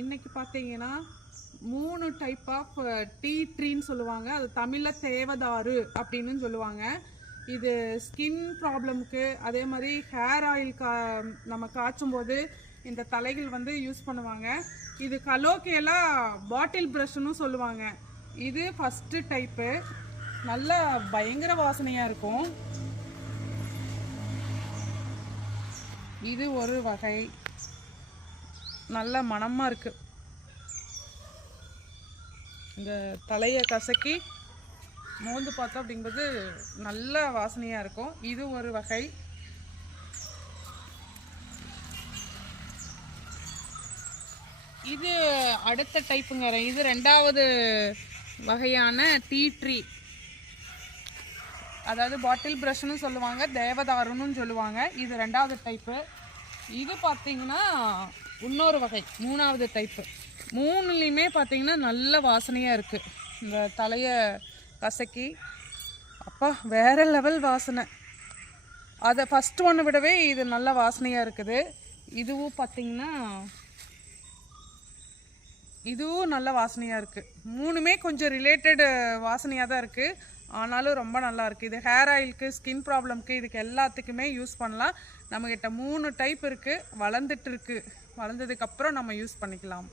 இன்னைக்கு பார்த்தீங்கன்னா மூணு டைப் ஆஃப் டீ ட்ரீன்னு சொல்லுவாங்க. அது தமிழில் தேவதாறு அப்படின்னு சொல்லுவாங்க. இது ஸ்கின் ப்ராப்ளம்க்கு அதே மாதிரி ஹேர் ஆயில் கா நம்ம காய்ச்சும் போது இந்த தலைகள் வந்து யூஸ் பண்ணுவாங்க. இது கலோக்கியெல்லாம் பாட்டில் ப்ரஷ்னு சொல்லுவாங்க. இது ஃபஸ்ட்டு டைப்பு நல்ல பயங்கர வாசனையாக இருக்கும். இது ஒரு வகை. நல்ல மணமாக இருக்கு. இந்த தலையை கசக்கி மோந்து பார்த்தோம் அப்படிங்கும்போது நல்ல வாசனையாக இருக்கும். இது ஒரு வகை. இது அடுத்த டைப்புங்க. இது ரெண்டாவது வகையான டீ ட்ரீ. அதாவது பாட்டில் ப்ரஷ்னு சொல்லுவாங்க தேவதாருன்னு சொல்லுவாங்க. இது ரெண்டாவது டைப்பு. இது பார்த்தீங்கன்னா இன்னொரு வகை மூணாவது டைப்பு மூணுலேயுமே பார்த்தீங்கன்னா நல்ல வாசனையாக இருக்குது இந்த தலையை கசக்கி அப்பா வேற லெவல் வாசனை. அதை ஃபஸ்ட் ஒன்று விடவே இது நல்ல வாசனையாக இருக்குது. இதுவும் பார்த்தீங்கன்னா இதுவும் நல்ல வாசனையாக இருக்குது மூணுமே கொஞ்சம் ரிலேட்டடு வாசனையாக தான் இருக்குது ஆனாலும் ரொம்ப நல்லா இருக்குது இது ஹேர் ஆயிலுக்கு ஸ்கின் ப்ராப்ளம்க்கு இதுக்கு எல்லாத்துக்குமே யூஸ் பண்ணலாம். நம்மக்கிட்ட மூணு டைப் இருக்குது வளர்ந்துட்டு இருக்குது வளர்ந்ததுக்கப்புறம் நம்ம யூஸ் பண்ணிக்கலாம்.